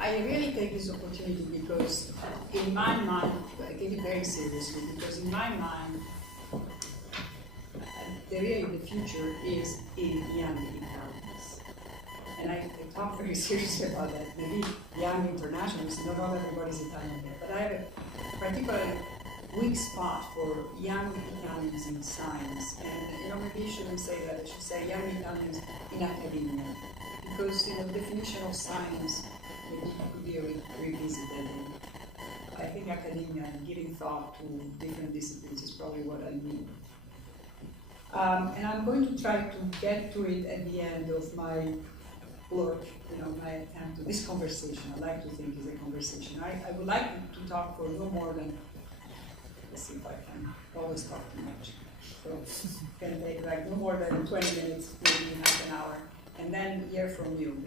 I really take this opportunity because in my mind, I take it very seriously, because in my mind, the future is in young Italians. And I talk very seriously about that. Maybe young internationals, not everybody's Italian here, but I have a particular weak spot for young Italians in science. And maybe I shouldn't say that, I should say young Italians in academia. Because the definition of science maybe could be revisited. And I think academia and giving thought to different disciplines is probably what I need. And I'm going to try to get to it at the end of my work, my attempt to this conversation. I like to think is a conversation. I would like to talk for no more than, let's see if I can always talk too much. So it can take like no more than 20 minutes, maybe half an hour, and then hear from you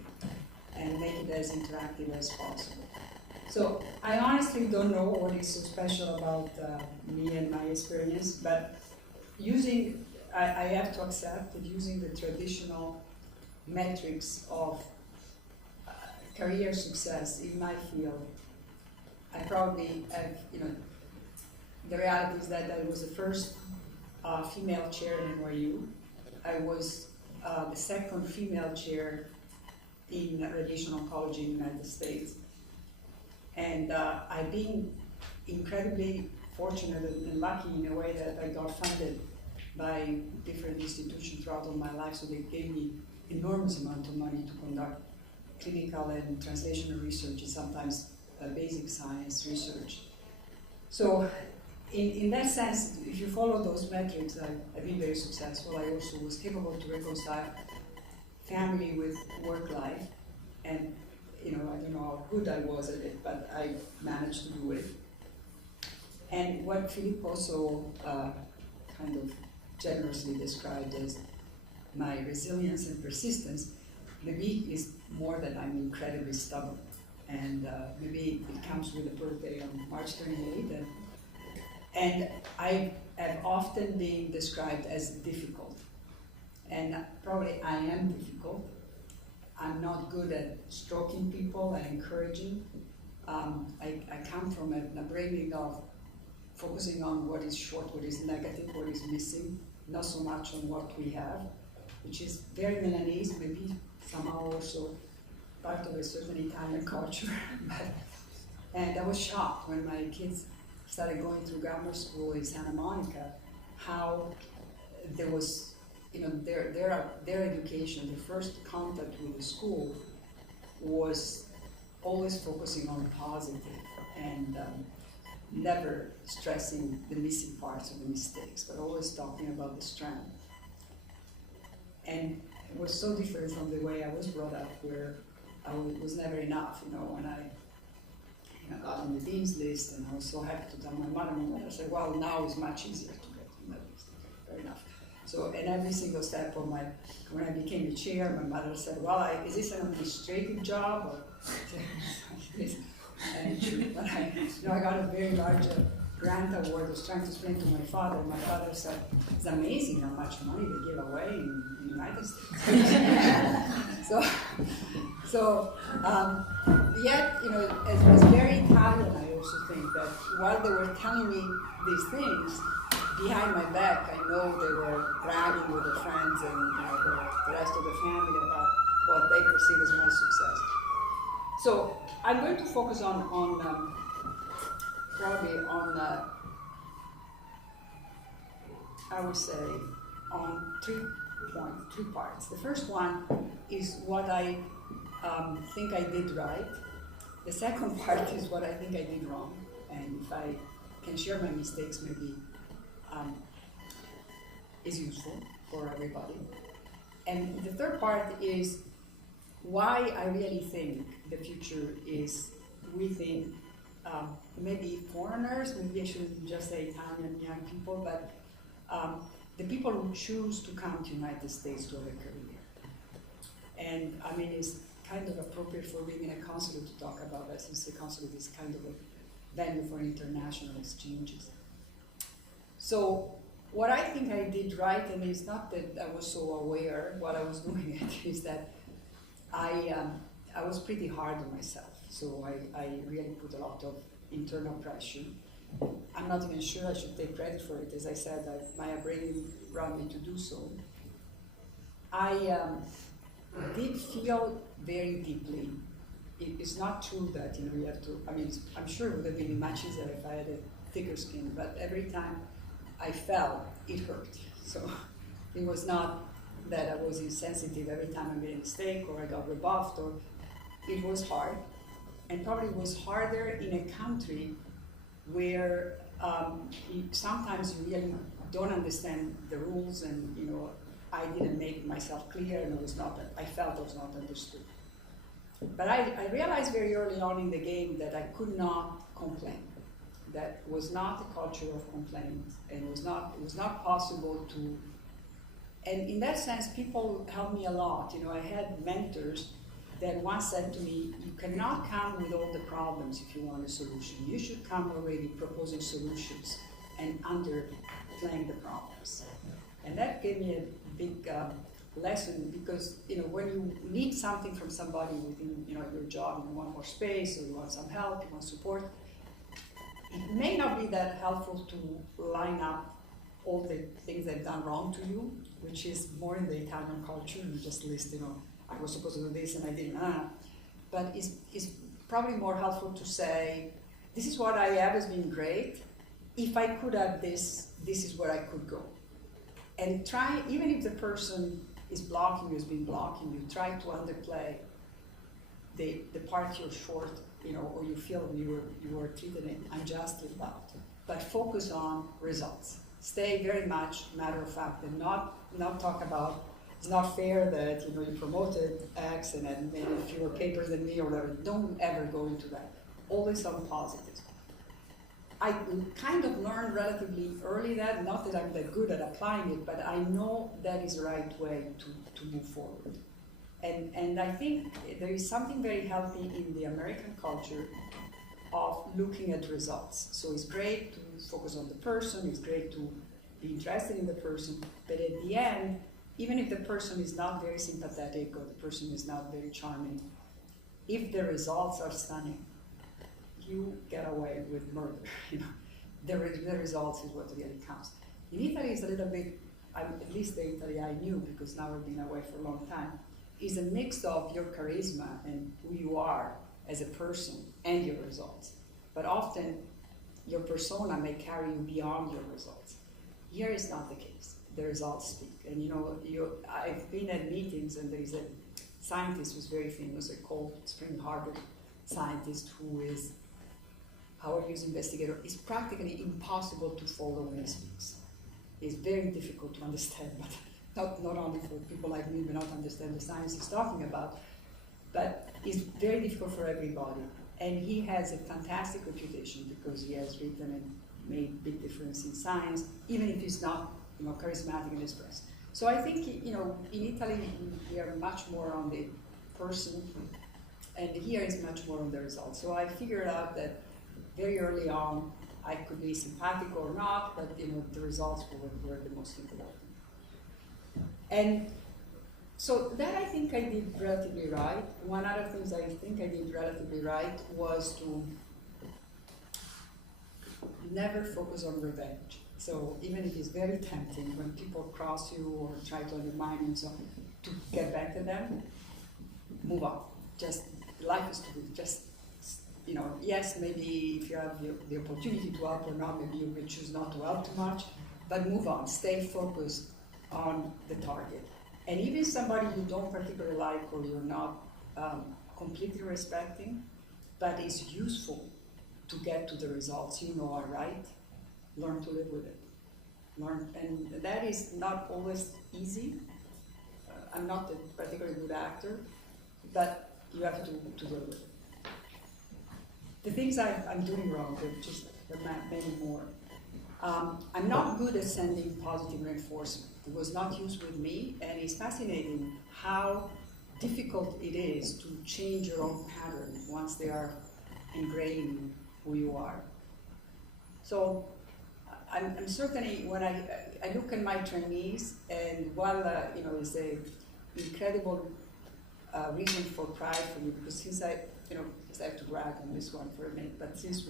and make it as interactive as possible. So I honestly don't know what is so special about me and my experience, but I have to accept that using the traditional metrics of career success in my field, I probably have, the reality is that I was the first female chair in NYU. I was the second female chair in radiation oncology in the United States. And I've been incredibly fortunate and lucky in a way that I got funded by different institutions throughout all my life, so they gave me enormous amount of money to conduct clinical and translational research and sometimes basic science research. So in that sense, if you follow those metrics, I've been very successful. I also was capable to reconcile family with work life, and I don't know how good I was at it, but I managed to do it. And what Philippe also kind of generously described as my resilience and persistence, maybe is more that I'm incredibly stubborn. And maybe it comes with a birthday on March 28th. And I have often been described as difficult. And probably I am difficult. I'm not good at stroking people and encouraging. I come from an upbringing of focusing on what is short, what is negative, what is missing, not so much on what we have, which is very Milanese, maybe somehow also part of a certain Italian culture. And I was shocked when my kids started going through grammar school in Santa Monica, how there was, their education, the first contact with the school was always focusing on positive and never stressing the missing parts of the mistakes, but always talking about the strength. And it was so different from the way I was brought up, where I was never enough. When I got on the dean's list, and I was so happy to tell my mother said, well, now it's much easier to get on that list. Fair enough. So, and every single step of when I became the chair, my mother said, well, is this an administrative job? Or and but I got a very large grant award. I was trying to explain to my father. My father said, it's amazing how much money they give away in the United States. Yet, it was very Italian, I also think, that while they were telling me these things, behind my back, I know they were bragging with their friends and the rest of the family about what they perceive as my success. So I'm going to focus on I would say, on three parts. The first one is what I think I did right. The second part is what I think I did wrong. And if I can share my mistakes, maybe is useful for everybody. And the third part is why I really think the future is within maybe foreigners, maybe I shouldn't just say Italian young people, but the people who choose to come to the United States to have a career. And I mean, it's kind of appropriate for being in a consulate to talk about that, since the consulate is kind of a venue for international exchanges. So what I think I did right, and it's not that I was so aware what I was doing, is that I was pretty hard on myself. So I really put a lot of internal pressure. I'm not even sure I should take credit for it. As I said, my upbringing brought me to do so. I did feel very deeply. It's not true that you have to. I mean, I'm sure it would have been much easier if I had a thicker skin. But every time I fell, it hurt. So it was not that I was insensitive every time I made a mistake or I got rebuffed. Or it was hard, and probably was harder in a country where sometimes you really don't understand the rules, and I didn't make myself clear, and I felt it was not understood. But I realized very early on in the game that I could not complain. That was not a culture of complaint, and it was not possible to. And in that sense, people helped me a lot. I had mentors that once said to me, "You cannot come with all the problems if you want a solution. You should come already proposing solutions and underplaying the problems." And that gave me a big lesson, because when you need something from somebody within your job, you want more space, or you want some help, you want support, it may not be that helpful to line up all the things they've done wrong to you, which is more in the Italian culture. You just list, I was supposed to do this and I didn't. But it's probably more helpful to say, this is what I have has been great. If I could have this, this is where I could go. And try, even if the person is blocking you, has been blocking you, try to underplay the part you're short, or you feel you were treated unjustly about. But focus on results. Stay very much matter of fact, and not talk about, it's not fair that you promoted X and then made fewer papers than me or whatever. Don't ever go into that. Always on positives. I kind of learned relatively early that, not that I'm that good at applying it, but I know that is the right way to move forward. And I think there is something very healthy in the American culture of looking at results. So it's great to focus on the person, it's great to be interested in the person, but at the end, even if the person is not very sympathetic or the person is not very charming, if the results are stunning, you get away with murder. The results is what really counts. In Italy, it's a little bit, at least the Italy I knew, because now I've been away for a long time, is a mix of your charisma and who you are as a person and your results. But often, your persona may carry you beyond your results. Here is not the case. The results speak. And I've been at meetings, and there is a scientist who's very famous, a Cold Spring Harbor scientist, who is our use investigator. It's practically impossible to follow when he speaks. It's very difficult to understand, but not only for people like me who not understand the science he's talking about, but it's very difficult for everybody. And he has a fantastic reputation because he has written and made big difference in science, even if he's not charismatic in his press. So I think in Italy we are much more on the person, and here is much more on the results. So I figured out that very early on I could be sympathetic or not, but the results were the most important. And so that I think I did relatively right. One other thing I think I did relatively right was to never focus on revenge. So even if it's very tempting when people cross you or try to undermine you, so to get back to them, move on. Just life is too good. Just yes, maybe if you have the opportunity to help or not, maybe you will choose not to help too much, but move on. Stay focused on the target. And even somebody you don't particularly like or you're not completely respecting, but is useful to get to the results are right, learn to live with it. And that is not always easy. I'm not a particularly good actor, but you have to deal with it. The things I'm doing wrong, there are many more. I'm not good at sending positive reinforcement. It was not used with me, and it's fascinating how difficult it is to change your own pattern once they are ingrained in who you are. So I'm certainly, when I look at my trainees, and while it's an incredible reason for pride for me, because since because I have to brag on this one for a minute, but since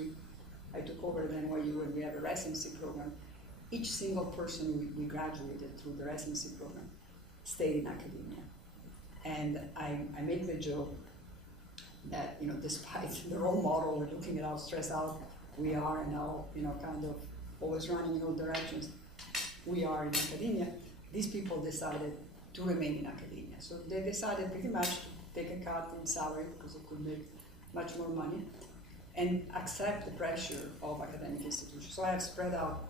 I took over the NYU and we have a residency program, each single person we graduated through the residency program stayed in academia. And I make the joke that, despite the role model and looking at how stressed out we are and how, kind of always running in all directions we are in academia, these people decided to remain in academia. So they decided pretty much to take a cut in salary because they could make much more money and accept the pressure of academic institutions. So I have spread out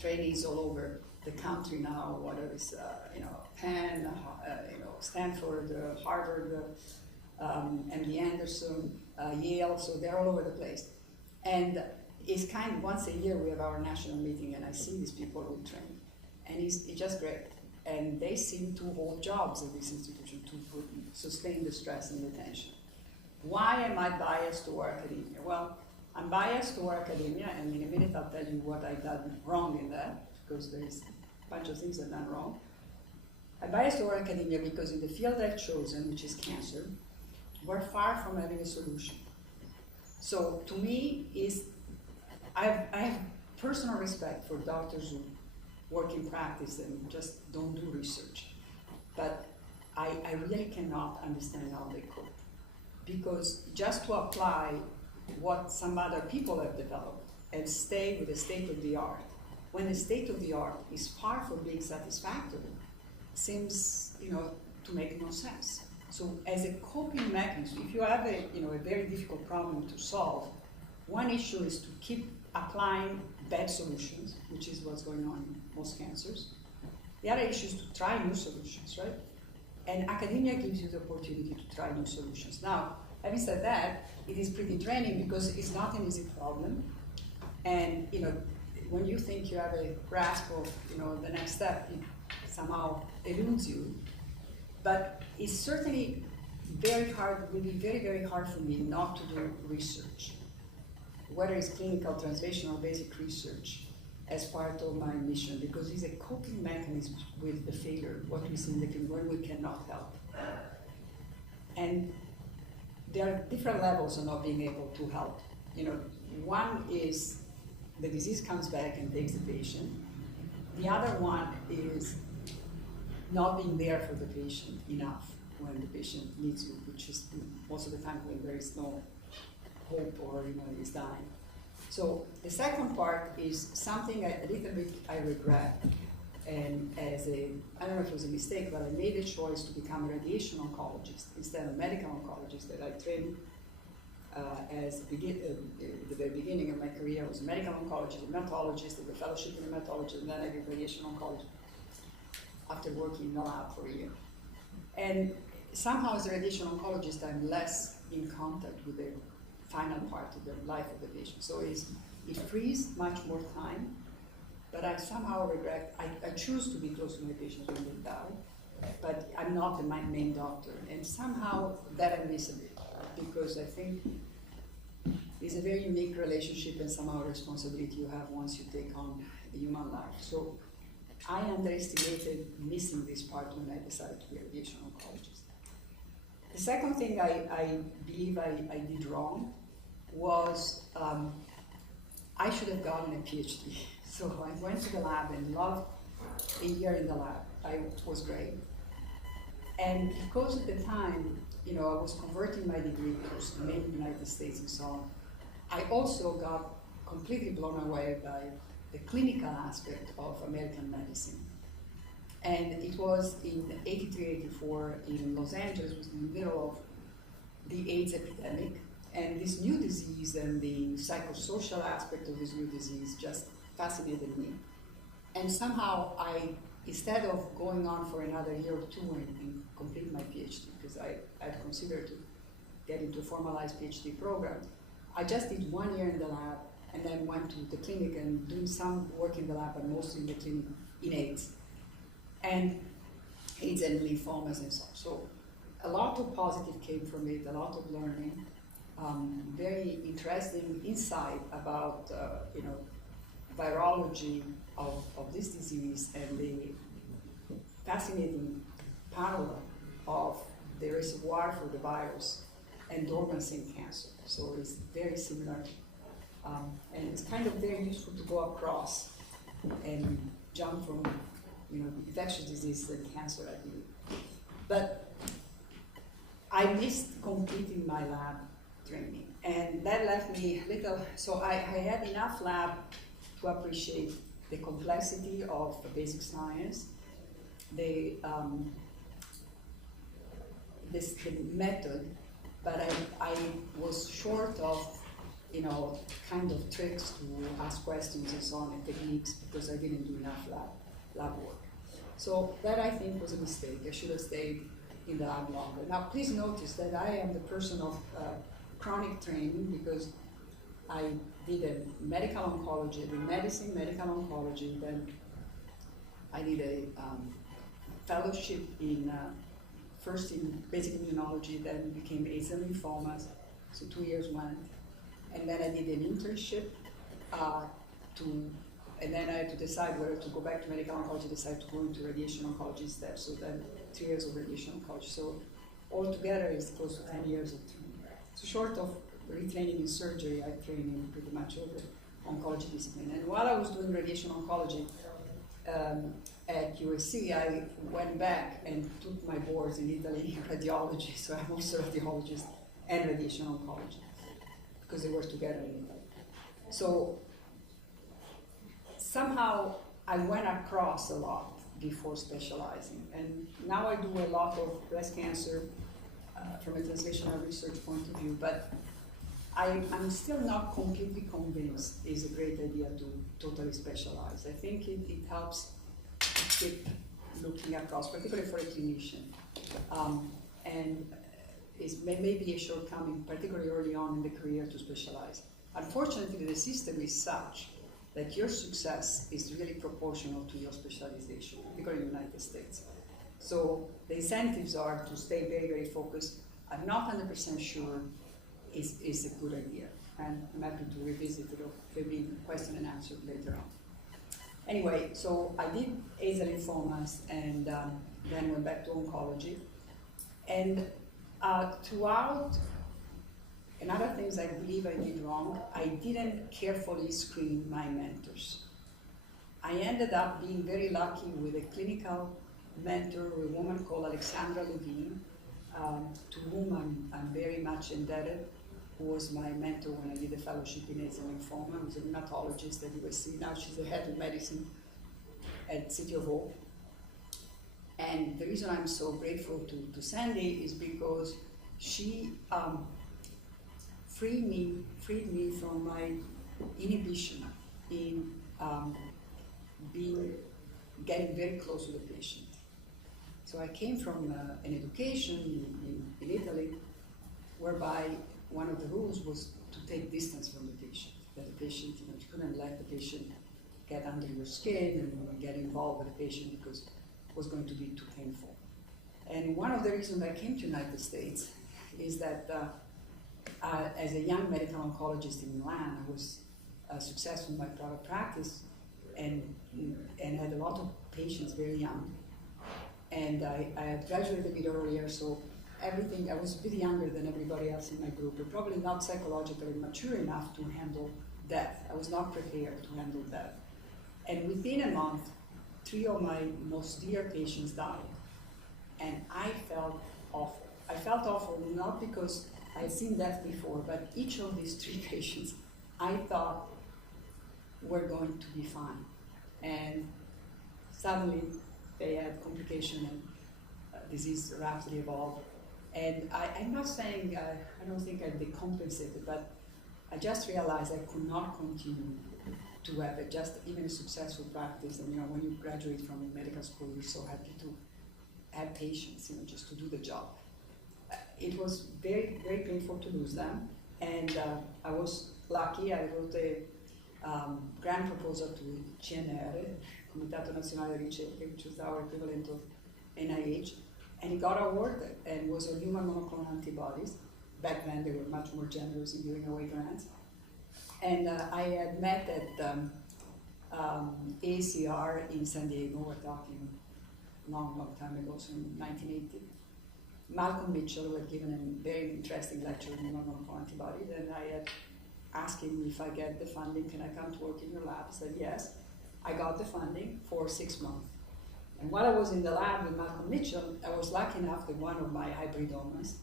trainees all over the country now, whether it's Penn, Stanford, Harvard, MD Anderson, Yale, so they're all over the place. And it's kind of once a year we have our national meeting and I see these people who train. And it's just great. And they seem to hold jobs at this institution to sustain the stress and the tension. Why am I biased toward academia? Well, I'm biased toward academia, and in a minute I'll tell you what I've done wrong in that, because there's a bunch of things I've done wrong. I'm biased toward academia because in the field I've chosen, which is cancer, we're far from having a solution. So to me, I have personal respect for doctors who work in practice and just don't do research. But I really cannot understand how they cope. Because just to apply what some other people have developed and stay with the state of the art, when the state of the art is far from being satisfactory, seems to make no sense. So as a coping mechanism, if you have a very difficult problem to solve, one issue is to keep applying bad solutions, which is what's going on in most cancers. The other issue is to try new solutions, right? And academia gives you the opportunity to try new solutions. Now, having said that, it is pretty draining because it's not an easy problem. And when you think you have a grasp of the next step, it somehow eludes you. But it's certainly very hard, will be very, very hard for me not to do research, whether it's clinical, translational, basic research, as part of my mission, because it's a coping mechanism with the failure, what we see in the clinic, when we cannot help. And there are different levels of not being able to help. One is the disease comes back and takes the patient. The other one is not being there for the patient enough when the patient needs you, which is most of the time when there is no hope or is dying. So the second part is something a little bit I regret, and I don't know if it was a mistake, but I made a choice to become a radiation oncologist instead of medical oncologist that I trained the very beginning of my career. I was a medical oncologist, a hematologist, did a fellowship in hematology, and then I did radiation oncology after working in the lab for a year. And somehow as a radiation oncologist, I'm less in contact with the final part of the life of the patient. So it frees much more time, but I somehow regret, I choose to be close to my patients when they die, but I'm not the main doctor. And somehow that I miss a bit, because I think it's a very unique relationship and somehow responsibility you have once you take on a human life. So I underestimated missing this part when I decided to be a radiation oncologist. The second thing I believe I did wrong was I should have gotten a PhD. So I went to the lab and loved a year in the lab. It was great. And because at the time, I was converting my degree course in the United States and so on, I also got completely blown away by the clinical aspect of American medicine. And it was in 83, 84 in Los Angeles, it was in the middle of the AIDS epidemic. And this new disease and the psychosocial aspect of this new disease just fascinated me. And somehow instead of going on for another year or two and complete my PhD, because I had considered to get into a formalized PhD program, I just did 1 year in the lab and then went to the clinic and doing some work in the lab, but mostly in the clinic in AIDS. And AIDS and lymphomas and so on. So a lot of positive came from it, a lot of learning, very interesting insight about virology of this disease and the fascinating parallel of the reservoir for the virus and dormant cancer. So it's very similar. And it's kind of very useful to go across and jump from, infectious disease and cancer, I believe. But I missed completing my lab training, and that left me little, so I had enough lab to appreciate the complexity of the basic science, the method, but I was short of, kind of tricks to ask questions and so on, and techniques, because I didn't do enough lab work. So that, I think, was a mistake. I should have stayed in the lab longer. Now, please notice that I am the person of chronic training, because I did a medical oncology, I did medicine, medical oncology, then I did a fellowship in, first in basic immunology, then became ASL lymphomas, so 2 years went. And then I did an internship and then I had to decide whether to go back to medical oncology, decide to go into radiation oncology instead. So then 3 years of radiation oncology. So altogether it's close to 10 years of training. So short of retraining in surgery, I trained in pretty much all the oncology discipline. And while I was doing radiation oncology at USC, I went back and took my boards in Italy in radiology. So I'm also a radiologist and radiation oncologist, because they work together in Italy. So somehow I went across a lot before specializing. And now I do a lot of breast cancer from a translational research point of view, but I'm still not completely convinced it's a great idea to totally specialize. I think it helps to keep looking across, particularly for a clinician. And it may be a shortcoming, particularly early on in the career, to specialize. Unfortunately, the system is such that your success is really proportional to your specialization, particularly in the United States. So the incentives are to stay very, very focused. I'm not 100% sure is a good idea, and I'm happy to revisit it, or maybe question and answer later on. Anyway, so I did ASL lymphomas, and then went back to oncology. And throughout, and other things I believe I did wrong, I didn't carefully screen my mentors. I ended up being very lucky with a clinical mentor, a woman called Alexandra Levine, to whom I'm very much indebted, who was my mentor when I did a fellowship in ASL lymphoma. I was a rheumatologist at USC. Now she's the head of medicine at City of Hope. And the reason I'm so grateful to Sandy is because she freed me from my inhibition in getting very close to the patient. So I came from an education in Italy, whereby one of the rules was to take distance from the patient. That the patient, you couldn't let the patient get under your skin and get involved with the patient, because it was going to be too painful. And one of the reasons I came to the United States is that as a young medical oncologist in Milan, I was successful in my private practice and had a lot of patients very young. And I had graduated a bit earlier, so everything, I was a bit younger than everybody else in my group, but probably not psychologically mature enough to handle death. I was not prepared to handle death. And within a month, 3 of my most dear patients died. And I felt awful. I felt awful not because I had seen death before, but each of these 3 patients I thought were going to be fine. And suddenly they had complication and disease rapidly evolved. And I'm not saying, I don't think I decompensated, but I just realized I could not continue to have even a successful practice. And when you graduate from medical school, you're so happy to have patients, just to do the job. It was very, very painful to lose them. And I was lucky. I wrote a grant proposal to CNR, Comitato Nazionale di Ricerca, which is our equivalent of NIH. And it got awarded, and was on human monoclonal antibodies. Back then, they were much more generous in giving away grants. And I had met at ACR in San Diego. We're talking long, long time ago, so in 1980. Malcolm Mitchell, who had given a very interesting lecture on monoclonal antibodies, and I had asked him if I get the funding, can I come to work in your lab? He said yes. I got the funding for 6 months. And while I was in the lab with Malcolm Mitchell, I was lucky enough that one of my hybridomas,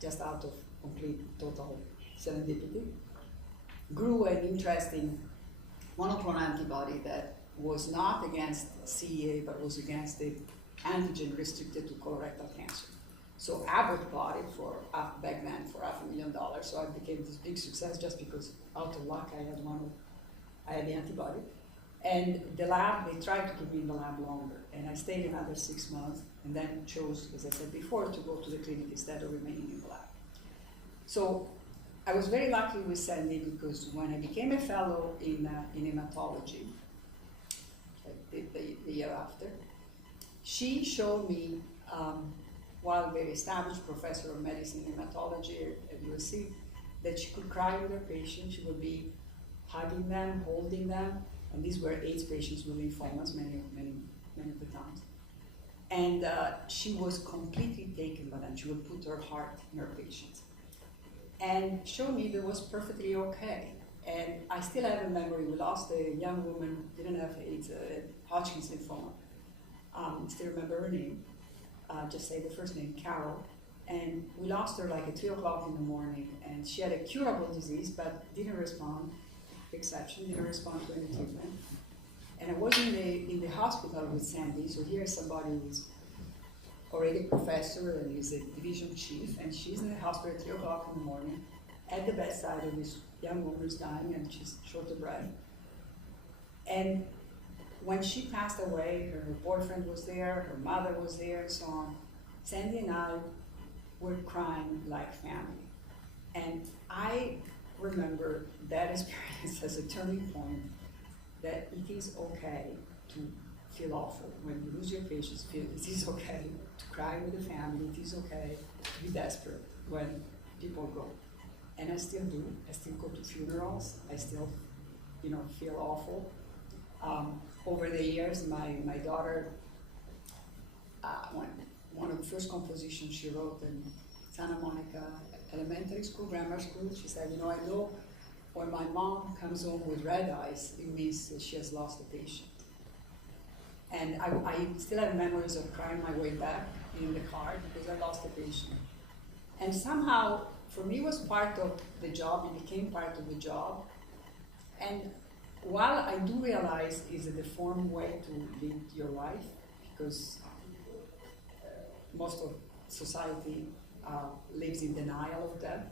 just out of complete, total serendipity, grew an interesting monoclonal antibody that was not against CEA, but was against the antigen restricted to colorectal cancer. So Abbott bought it for, back then, for $500,000. So I became this big success just because, out of luck, I had the antibody. And the lab, they tried to keep me in the lab longer. And I stayed another 6 months, and then chose, as I said before, to go to the clinic instead of remaining in the lab. So I was very lucky with Sandy because when I became a fellow in hematology, the year after, she showed me, while a very established professor of medicine and hematology at USC, that she could cry with her patients. She would be hugging them, holding them, and these were AIDS patients with lymphomas many of the times. And she was completely taken by them. She would put her heart in her patients. And showed me that it was perfectly okay. And I still have a memory. We lost a young woman, didn't have AIDS, Hodgkin's lymphoma. Still remember her name. Just say the first name, Carol. And we lost her like at 3 o'clock in the morning. And she had a curable disease, but didn't respond, exception, didn't respond to any treatment. And I was in the hospital with Sandy, so here's somebody who's already a professor and is a division chief, and she's in the hospital at 3 o'clock in the morning at the bedside of this young woman who's dying, and she's short of breath. And when she passed away, her boyfriend was there, her mother was there, and so on. Sandy and I were crying like family. And I remember that experience as a turning point, that it is okay to feel awful. When you lose your patients, feel it is okay to cry with the family, it is okay to be desperate when people go. And I still do. I still go to funerals. I still, feel awful. Over the years, my daughter, one of the first compositions she wrote in Santa Monica Elementary School, grammar school, she said, I know when my mom comes home with red eyes, it means that she has lost a patient. And I still have memories of crying my way back in the car because I lost a patient. And somehow, for me, it was part of the job, it became part of the job. And while I do realize it's a deformed way to live your life, because most of society lives in denial of death,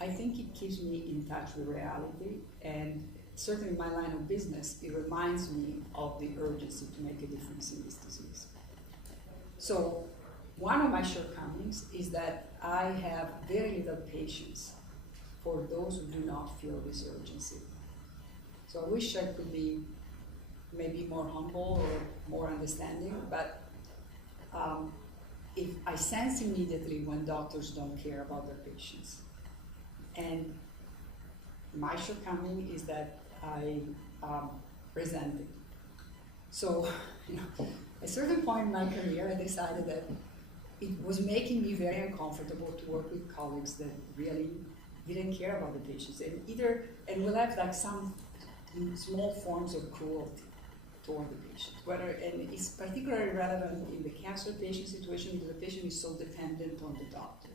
I think it keeps me in touch with reality, and certainly in my line of business, it reminds me of the urgency to make a difference in this disease. So one of my shortcomings is that I have very little patience for those who do not feel this urgency. So I wish I could be maybe more humble or more understanding, but if I sense immediately when doctors don't care about their patients. And my shortcoming is that I resent it. So, at a certain point in my career, I decided that it was making me very uncomfortable to work with colleagues that really didn't care about the patients, and will have like some small forms of cruelty toward the patient. And it's particularly relevant in the cancer patient situation because the patient is so dependent on the doctor.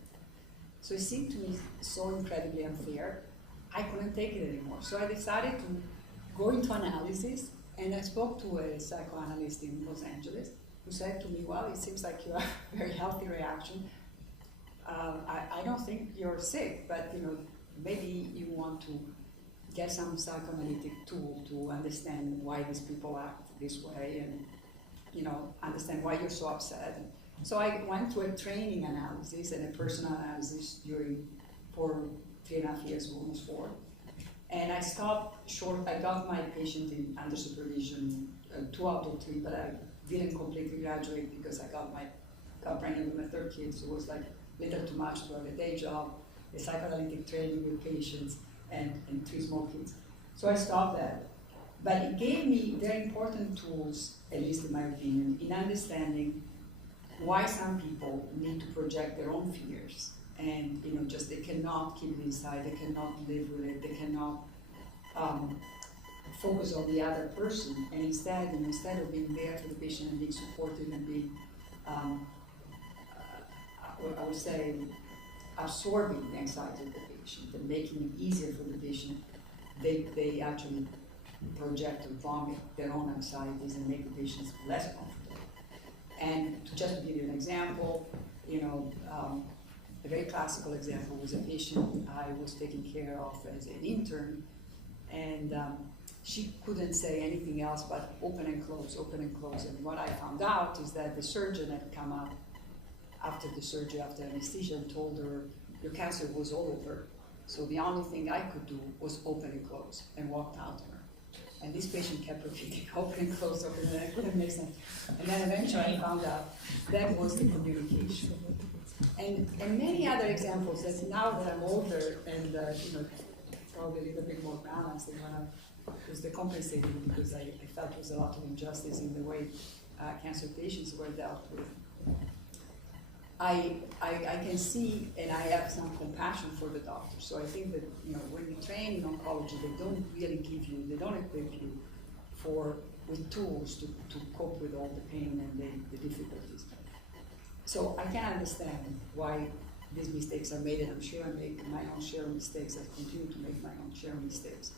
So it seemed to me so incredibly unfair, I couldn't take it anymore. So I decided to go into analysis, and I spoke to a psychoanalyst in Los Angeles who said to me, well, it seems like you have a very healthy reaction. I don't think you're sick, but maybe you want to get some psychoanalytic tool to understand why these people act this way, and understand why you're so upset. So I went through a training analysis and a personal analysis for 3.5 years, almost 4. And I stopped short. I got my patient under supervision 2 out of 3, but I didn't completely graduate because I got pregnant with my 3rd kid, so it was like a little too much to have a day job, a psychoanalytic training with patients, and 3 small kids. So I stopped that. But it gave me very important tools, at least in my opinion, in understanding why some people need to project their own fears, and just they cannot keep it inside, they cannot live with it, they cannot focus on the other person, and instead of being there for the patient and being supportive and being, I would say, absorbing the anxiety of the patient and making it easier for the patient, they actually project or vomit their own anxieties and make the patients less comfortable. And just to give you an example, a very classical example was a patient I was taking care of as an intern, and she couldn't say anything else but open and close, open and close. And what I found out is that the surgeon had come up after the surgery, after anesthesia, and told her, your cancer was all over. So the only thing I could do was open and close, and walked out on her. And this patient kept repeating, open and close, open, and I couldn't make sense. And then eventually I found out that was the communication. And many other examples that now that I'm older and probably a little bit more balanced than when I was decompensating, because I felt there was a lot of injustice in the way cancer patients were dealt with. I can see, and I have some compassion for the doctors. So I think that when you train in oncology, they don't really they don't equip you with tools to cope with all the pain and the difficulties. So I can understand why these mistakes are made, and I'm sure I make my own share of mistakes. I continue to make my own share of mistakes.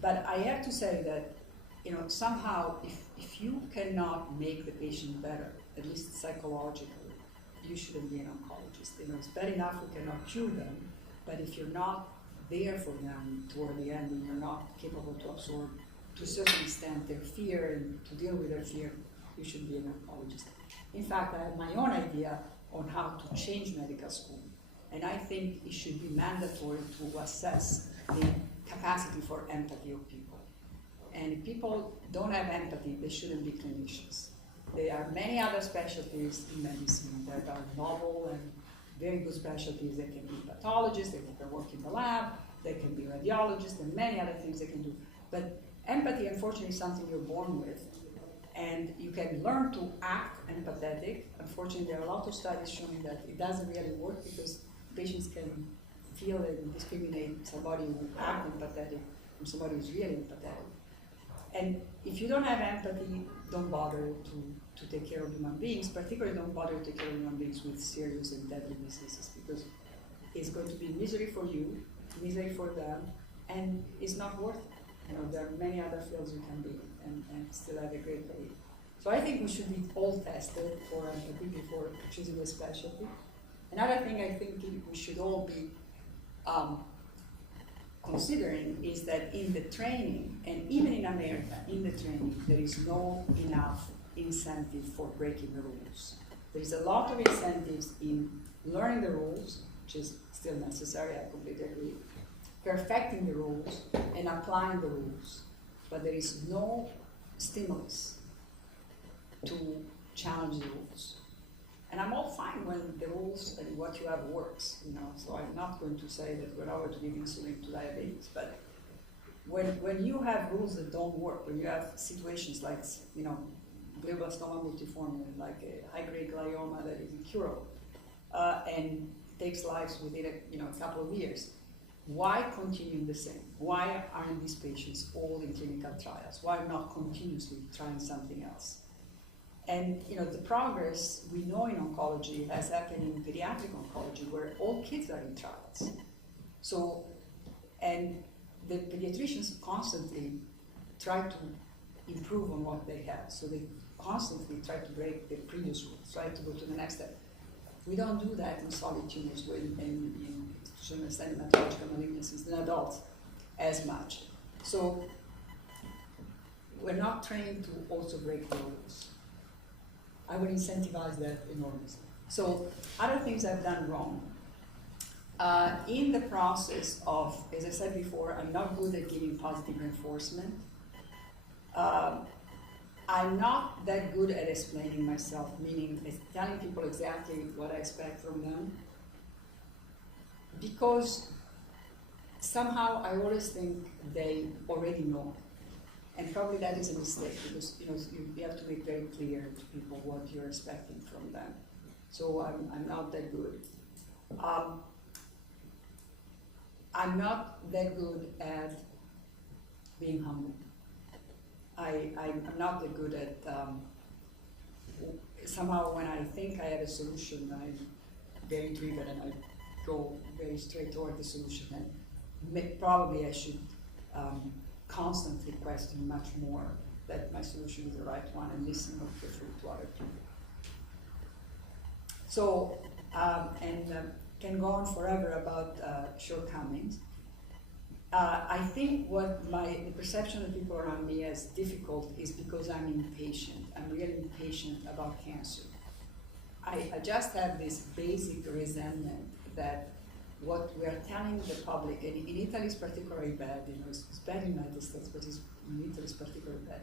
But I have to say that somehow if you cannot make the patient better, at least psychologically, you shouldn't be an oncologist. It's bad enough we cannot cure them, but if you're not there for them toward the end and you're not capable to absorb to a certain extent their fear and to deal with their fear, you should be an oncologist. In fact, I have my own idea on how to change medical school, and I think it should be mandatory to assess the capacity for empathy of people. And if people don't have empathy, they shouldn't be clinicians. There are many other specialties in medicine that are novel and very good specialties. They can be pathologists, they can work in the lab, they can be radiologists, and many other things they can do. But empathy, unfortunately, is something you're born with. And you can learn to act empathetic. Unfortunately, there are a lot of studies showing that it doesn't really work because patients can feel and discriminate somebody who acts empathetic from somebody who's really empathetic. And if you don't have empathy, don't bother to take care of human beings, particularly don't bother to take care of human beings with serious and deadly diseases, because it's going to be misery for you, misery for them, and it's not worth it. There are many other fields you can be in and still have a great career. So I think we should be all tested for empathy before choosing a specialty. Another thing I think we should all be considering is that in the training, and even in America, in the training, there is no enough incentive for breaking the rules. There's a lot of incentives in learning the rules, which is still necessary, I completely agree, perfecting the rules and applying the rules, but there is no stimulus to challenge the rules. And I'm all fine when the rules and what you have works, so I'm not going to say that we're over to give insulin to diabetes, but when you have rules that don't work, when you have situations like, glioblastoma multiforme, like a high-grade glioma that is incurable, and takes lives within a couple of years, why continue the same? Why aren't these patients all in clinical trials? Why not continuously trying something else? And the progress we know in oncology has happened in pediatric oncology, where all kids are in trials. So, and the pediatricians constantly try to improve on what they have. So they constantly try to break the previous rules, try to go to the next step. We don't do that in solid tumors, in institutional hematological malignancies, in adults as much. So we're not trained to also break the rules. I would incentivize that enormously. So other things I've done wrong. In the process of, as I said before, I'm not good at giving positive reinforcement. I'm not that good at explaining myself, meaning telling people exactly what I expect from them, because somehow I always think they already know. And probably that is a mistake because you have to make very clear to people what you're expecting from them. So I'm not that good. I'm not that good at being humble. I'm not that good at, somehow when I think I have a solution, I'm very driven and I go very straight toward the solution. And probably I should constantly question much more that my solution is the right one and listen more carefully to other people. So, can go on forever about shortcomings. I think the perception of people around me as difficult is because I'm impatient. I'm really impatient about cancer. I just have this basic resentment that what we are telling the public, and in Italy it's particularly bad, it's bad in the United States, but in Italy it's particularly bad.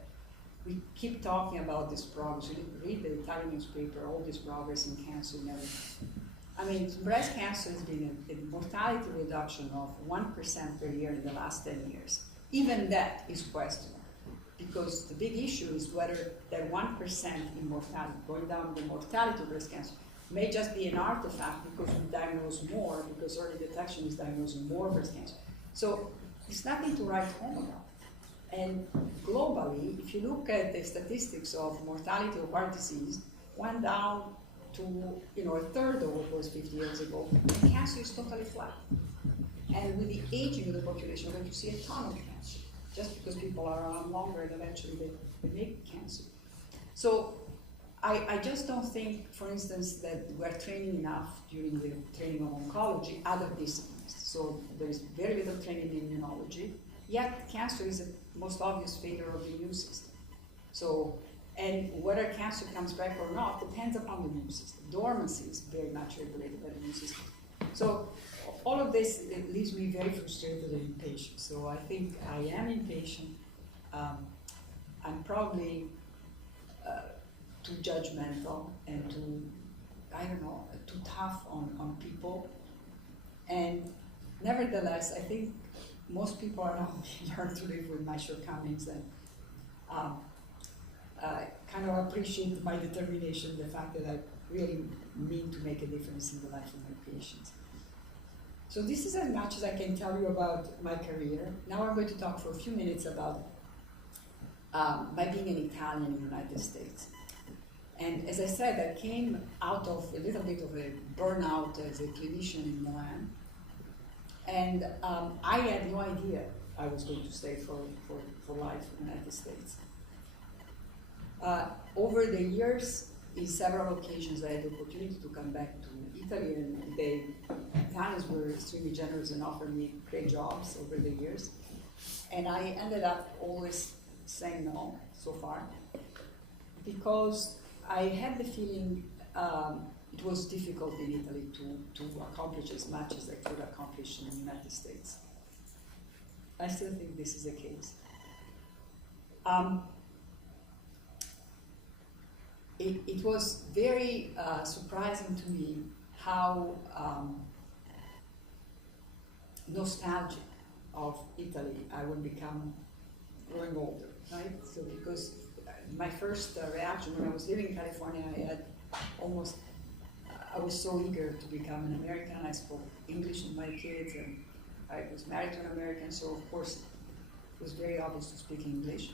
We keep talking about this progress. You read the Italian newspaper, all this progress in cancer and everything. I mean, breast cancer has been a mortality reduction of 1% per year in the last 10 years. Even that is questionable, because the big issue is whether that 1% in mortality, going down the mortality of breast cancer, may just be an artifact because we diagnose more, because early detection is diagnosing more breast cancer. So it's nothing to write home about. And globally, if you look at the statistics of mortality of heart disease, went down to a third of what it was 50 years ago, and cancer is totally flat. And with the aging of the population, we're going to see a ton of cancer, just because people are around longer and eventually they make cancer. So I just don't think, for instance, that we're training enough during the training of oncology, other disciplines. So there's very little training in immunology, yet cancer is the most obvious failure of the immune system. So, and whether cancer comes back or not depends upon the immune system. Dormancy is very much regulated by the immune system. So all of this, it leaves me very frustrated and impatient. So I think I am impatient. I'm probably too judgmental and too tough on people. And nevertheless, I think most people around me learn to live with my shortcomings and kind of appreciate my determination, the fact that I really mean to make a difference in the life of my patients. So this is as much as I can tell you about my career. Now I'm going to talk for a few minutes about my being an Italian in the United States. And as I said, I came out of a little bit of a burnout as a clinician in Milan. And I had no idea I was going to stay for life in the United States. Over the years, in several occasions, I had the opportunity to come back to Italy, and the Italians were extremely generous and offered me great jobs over the years. And I ended up always saying no so far, because I had the feeling it was difficult in Italy to accomplish as much as I could accomplish in the United States. I still think this is the case. It was very surprising to me how nostalgic of Italy I would become growing older, right? So because my first reaction when I was living in California, I was so eager to become an American. I spoke English with my kids, and I was married to an American, so of course it was very obvious to speak English.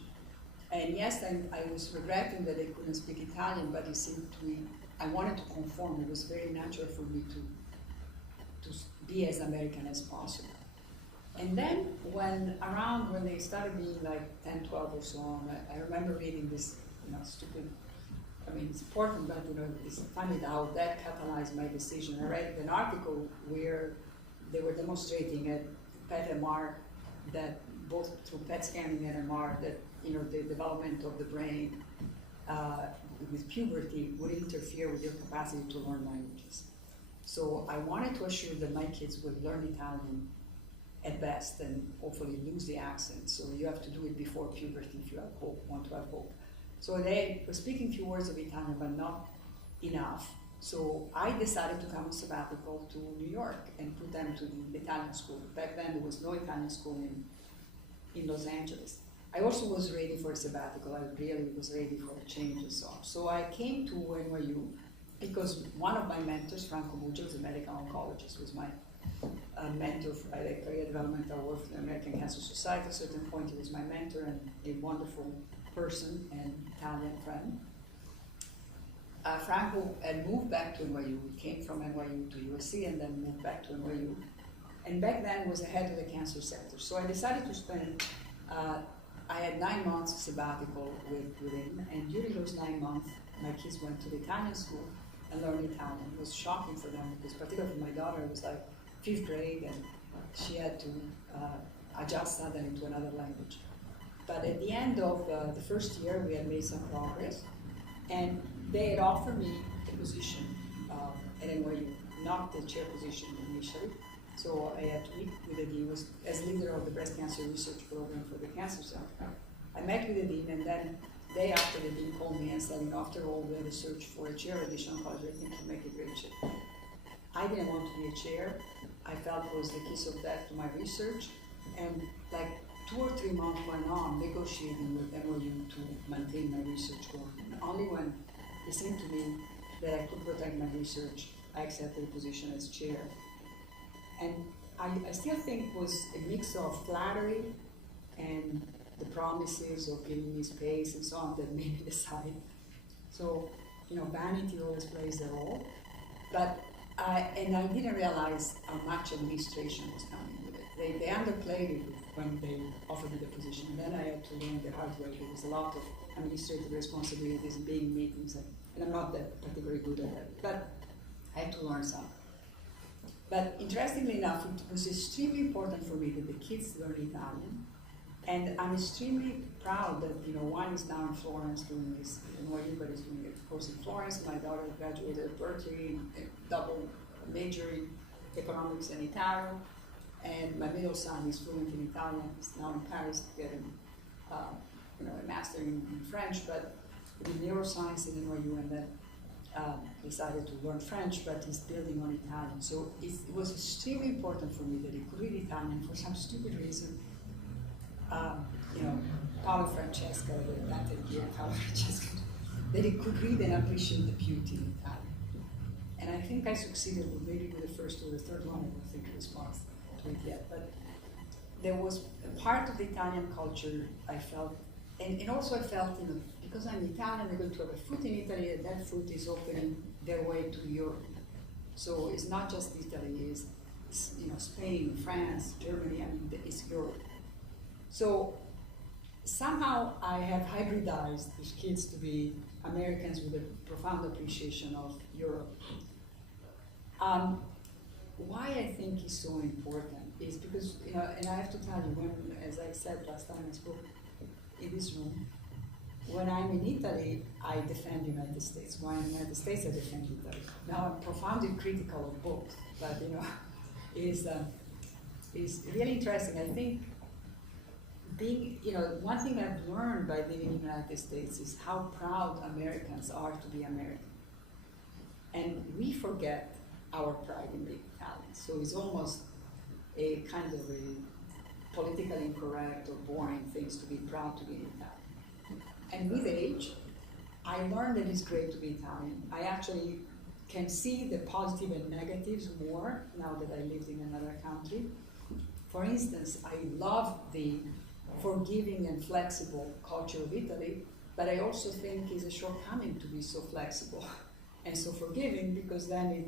And yes, I was regretting that I couldn't speak Italian, but it seemed to me, I wanted to conform. It was very natural for me to be as American as possible. And then when they started being like 10, 12 or so on, I remember reading this, stupid, it's important, but it's funny how that catalyzed my decision. I read an article where they were demonstrating at PET MR that both through PET scanning and MR that the development of the brain with puberty would interfere with your capacity to learn languages. So I wanted to assure that my kids would learn Italian at best and hopefully lose the accent. So you have to do it before puberty if you want to have hope. So they were speaking a few words of Italian, but not enough. So I decided to come on sabbatical to New York and put them to the Italian school. Back then there was no Italian school in Los Angeles. I also was ready for a sabbatical. I really was ready for a change and so on. So I came to NYU because one of my mentors, Franco Muggio, a medical oncologist, was my mentor for career development. I worked for the American Cancer Society. At a certain point, he was my mentor and a wonderful person and Italian friend. Franco had moved back to NYU. He came from NYU to USC and then moved back to NYU. And back then was the head of the cancer center. So I decided to spend, I had 9 months sabbatical with him. And during those 9 months, my kids went to the Italian school and learned Italian. It was shocking for them because particularly my daughter was like 5th grade and she had to adjust suddenly to another language. But at the end of the first year, we had made some progress. And they had offered me a position at NYU, not the chair position initially. So I had to meet with the dean, was as leader of the breast cancer research program for the cancer center. I met with the dean, and then day after the dean called me and said, after all the research for a chair additional college, I think you make a great chair. I didn't want to be a chair. I felt it was the kiss of death to my research. And like 2 or 3 months went on negotiating with NYU to maintain my research going. And only when it seemed to me that I could protect my research, I accepted the position as chair. And I still think it was a mix of flattery and the promises of giving me space and so on that made me decide. So, vanity always plays a role. But I didn't realize how much administration was coming with it. They underplayed it when they offered me the position. And then I had to learn the hard way. There was a lot of administrative responsibilities, big meetings, and I'm not that particularly good at that. But I had to learn some. But interestingly enough, it was extremely important for me that the kids learn Italian. And I'm extremely proud that one is now in Florence doing this, NYU, but is doing a course in Florence. My daughter graduated at Berkeley, double major in economics and Italian. And my middle son is fluent in Italian. He's now in Paris getting a master in French, but he did neuroscience in NYU and then decided to learn French, but he's building on Italian. So it was extremely important for me that he could read Italian for some stupid reason. Paolo Francesca, the Dante here, Paolo Francesca, that he could read and appreciate the beauty in Italian. And I think I succeeded with maybe with the first or the third one, I don't think it responds to it yet. But there was a part of the Italian culture I felt, and also I felt, because I'm Italian, they're going to have a foot in Italy, and that foot is opening their way to Europe. So it's not just Italy, it's Spain, France, Germany, it's Europe. So somehow I have hybridized these kids to be Americans with a profound appreciation of Europe. Why I think is so important is because, and I have to tell you, when, as I said last time I spoke in this room, when I'm in Italy, I defend the United States. When I'm in the United States, I defend Italy. Now I'm profoundly critical of both, but is really interesting. I think being, one thing I've learned by living in the United States is how proud Americans are to be American. And we forget our pride in being Italian. So it's almost a kind of a politically incorrect or boring things to be proud to be Italian. And with age, I learned that it's great to be Italian. I actually can see the positive and negatives more now that I lived in another country. For instance, I love the forgiving and flexible culture of Italy, but I also think it's a shortcoming to be so flexible and so forgiving, because then it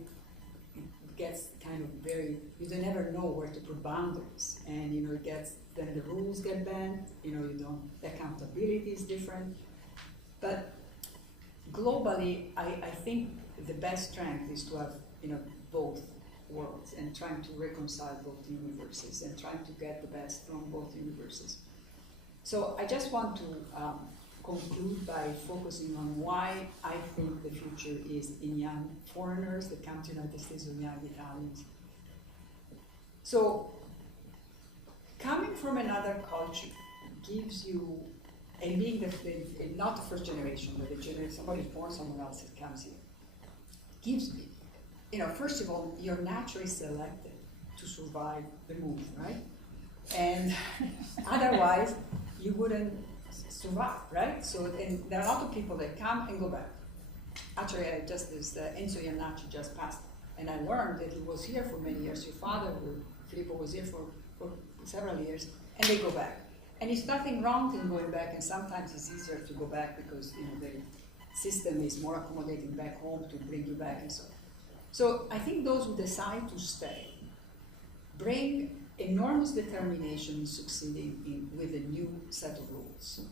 gets kind of very, you don't ever know where to put boundaries, and then the rules get bent, the accountability is different. But globally, I think the best strength is to have both worlds and trying to reconcile both universes and trying to get the best from both universes. So I just want to conclude by focusing on why I think the future is in young foreigners that come to the United States, or young Italians. So coming from another culture gives you, and being not the first generation, but somebody's born somewhere else that comes here, gives me, first of all, you're naturally selected to survive the move, right? And otherwise, you wouldn't survive, right? So, and there are a lot of people that come and go back. Actually, Enzo Iannacci just passed, and I learned that he was here for many years. Your father, Filippo, was here for several years, and they go back. And it's nothing wrong in going back, and sometimes it's easier to go back because the system is more accommodating back home to bring you back and so on. So I think those who decide to stay bring enormous determination in succeeding with a new set of rules.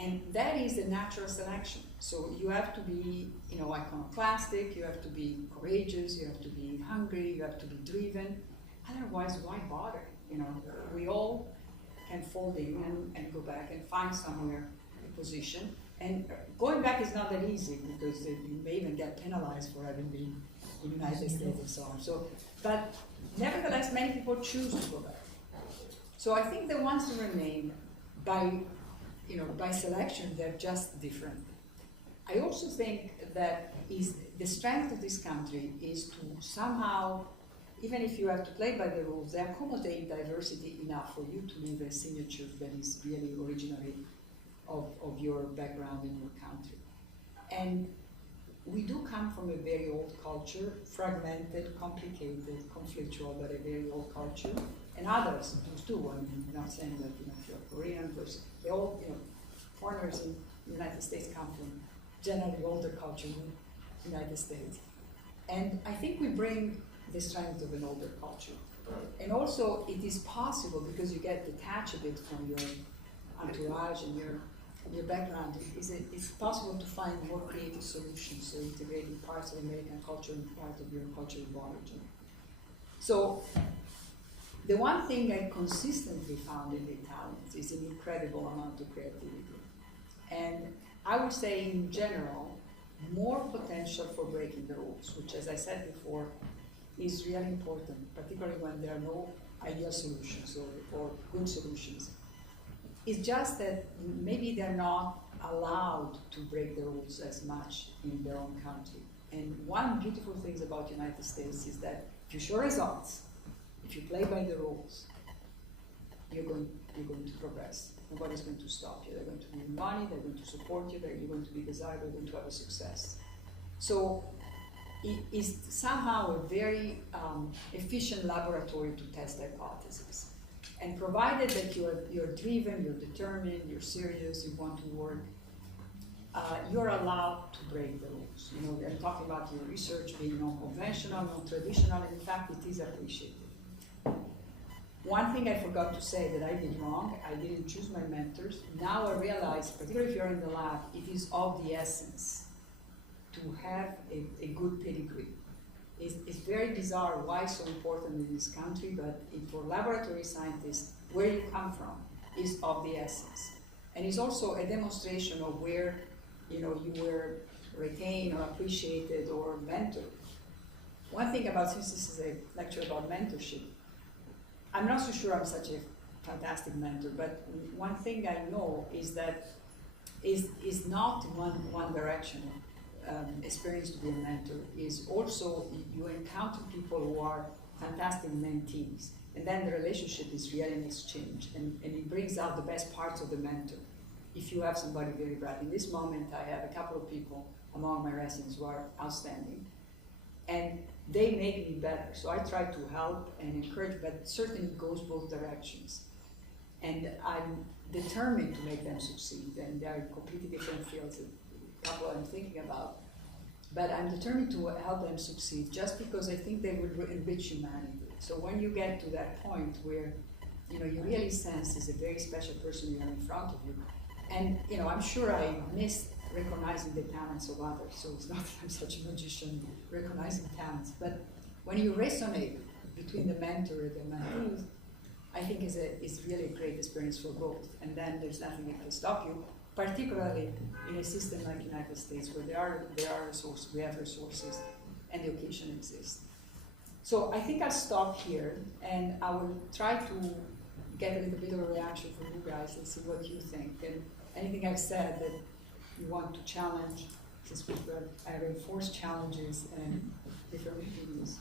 And that is a natural selection. So you have to be, iconoclastic, you have to be courageous, you have to be hungry, you have to be driven. Otherwise, why bother? We all can fold in and go back and find somewhere a position. And going back is not that easy because you may even get penalized for having been in the United States and so on. So, but nevertheless, many people choose to go back. So I think the ones who remain, by selection, they're just different. I also think that the strength of this country is to somehow, even if you have to play by the rules, they accommodate diversity enough for you to leave a signature that is really originally of your background in your country. And we do come from a very old culture, fragmented, complicated, conflictual, but a very old culture. And others do too. I'm not saying that if you're Korean person, they all, foreigners in the United States come from generally older culture in the United States. And I think we bring the strength of an older culture. And also it is possible because you get detached a bit from your entourage and your background, it's possible to find more creative solutions, so integrating parts of American culture and part of your culture of origin. So the one thing I consistently found in the Italians is an incredible amount of creativity. And I would say in general, more potential for breaking the rules, which as I said before, is really important, particularly when there are no ideal solutions or good solutions. It's just that maybe they're not allowed to break the rules as much in their own country. And one beautiful thing about the United States is that if you show results, if you play by the rules, you're going to progress. Nobody's going to stop you. They're going to give you money, they're going to support you, you're going to be desirable, you're going to have a success. So it is somehow a very efficient laboratory to test hypotheses. And provided that you're driven, you're determined, you're serious, you want to work, you're allowed to break the rules. They're talking about your research being non-conventional, non-traditional, and in fact, it is appreciated. One thing I forgot to say that I did wrong, I didn't choose my mentors. Now I realize, particularly if you're in the lab, it is of the essence to have a good pedigree. It's very bizarre why it's so important in this country, but for laboratory scientists, where you come from is of the essence. And it's also a demonstration of where you were retained or appreciated or mentored. One thing about, since this is a lecture about mentorship, I'm not so sure I'm such a fantastic mentor, but one thing I know is that is not one direction. Experience to be a mentor is also you encounter people who are fantastic mentees, and then the relationship is really an exchange, and it brings out the best parts of the mentor. If you have somebody very bright, in this moment I have a couple of people among my residents who are outstanding, and they make me better. So I try to help and encourage, but certainly it goes both directions. And I'm determined to make them succeed, and they are completely different fields. Couple I'm thinking about, but I'm determined to help them succeed just because I think they will enrich humanity. So when you get to that point where you really sense is a very special person you have in front of you, and I'm sure I miss recognizing the talents of others, so it's not that I'm such a magician recognizing talents, but when you resonate between the mentor and the mentee, I think is really a great experience for both, and then there's nothing that can stop you, particularly in a system like the United States where there are resources, we have resources, and the occasion exists. So I think I'll stop here, and I will try to get a little bit of a reaction from you guys and see what you think. And anything I've said that you want to challenge, since I reinforce challenges and different opinions.